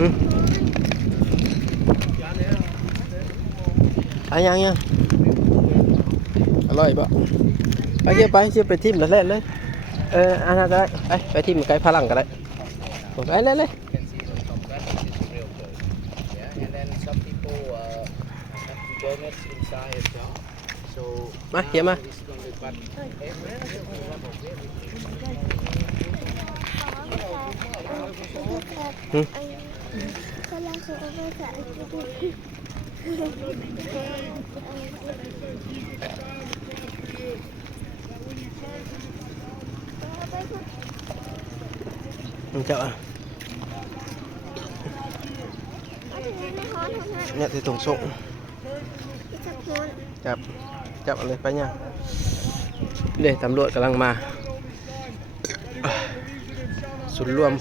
ยังอร่อยปะไปเกี่ยวไปเชื่อไปทิมแล้วเล่นเลยอันนั้นได้ไปทิมไก่พลังกันเลยไปเลย มาเขียนมาเจ้าเนี่ยที่ตรงส่งจับอะไรไปเนี่ยเดี๋ยวตำรวจกำลังมาศูนย์รวม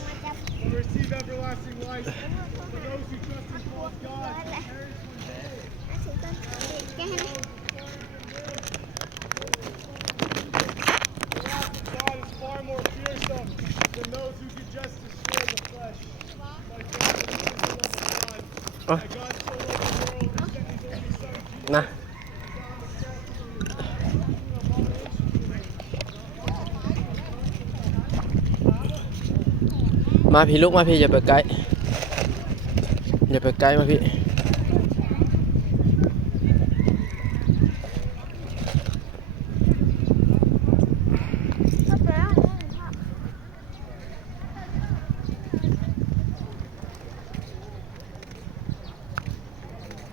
นะมาพี่ลูกมาพี่อย่าไปไกลมาพี่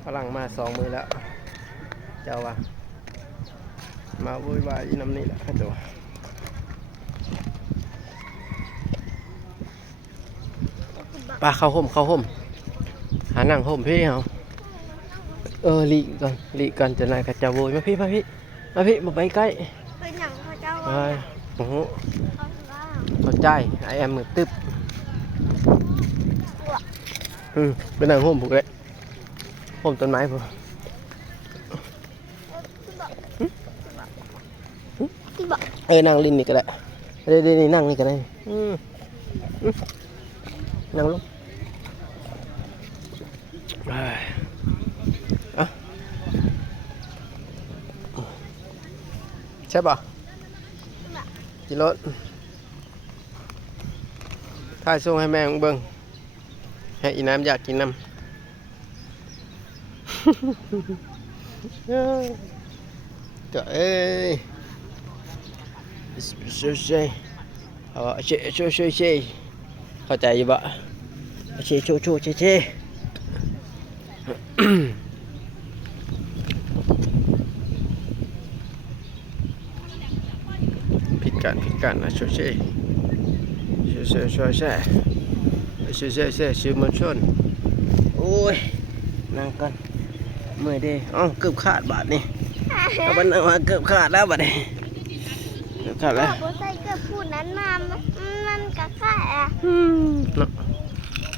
ฝรั่งมา2 มือแล้วเจ้าว่ามาวุ่นวายน้ำนี่แหละเจ้าป้าเข้าห่มหานั่งห่มพี่เอาหลีก่อนจะนายกระจาโวยมาพี่มาไปใกล้ไปหนังเขาเจ้าโอ้โหเข้าใจไอแอมมือตึ๊บเป็นนั่งห่มผูกเลยห่มต้นไม้ผูกนั่งลินนี่ก็ได้เดี๋ยวนั่งนี่ก็ได้นั่งลงใช่ป่ะกินรถถ่ายส่งให้แม่ของเบิ้งให้อีน้ำอยากกินน้ำเจ้าเอ้ยเข้าใจอยู่บ่โชผิดกันนะโชชื่อมันชนโอ้ยนั่งกันเมื่อยดิเกือบขาดบาทนี่เอาบันนั่งมาเกือบขาดแล้วบาทนี่ขาดแล้วใส่เกือบพูดนั้นมามันกะขาด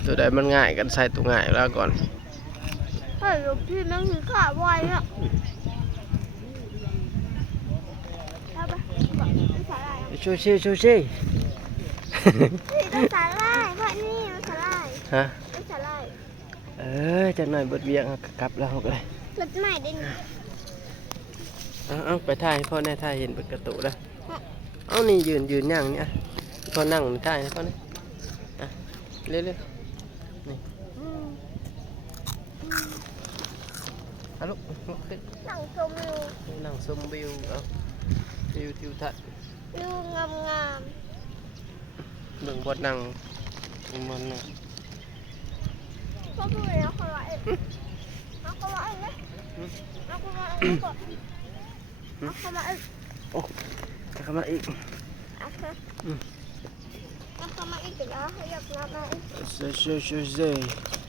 ตัวใดมันง่ายกันใส่ตัวง่ายแล้วก่อนเฮ้ยลูกพี่นั่งถือขาไวอ่ะชูชีต้องสาลายเพราะนี่มันสาลายฮะต้องสาลายจะหน่อยบดเวียงกลับแล้วก็เลยรถใหม่ได้นี่เอาไปถ่ายพ่อแน่ถ่ายเห็นเป็นกระตุกแล้วเอานี่ยืนย่างเนี่ยพ่อนั่งถ่ายพ่อนี่เร็วนี่ฮัลโหลนั่งชมวิวเอาวิวทิวทัศน์วิวงามเบิ่งบดนั่งมันนะพ่อพูดแล้วเขาว่าเอาเขาว่าเลยเอาเขาว่าก่อนเอาเขามาอีกโอ้เขามาอีกเอาเขามาอีกเดี๋ยวเขาอยากมาอีก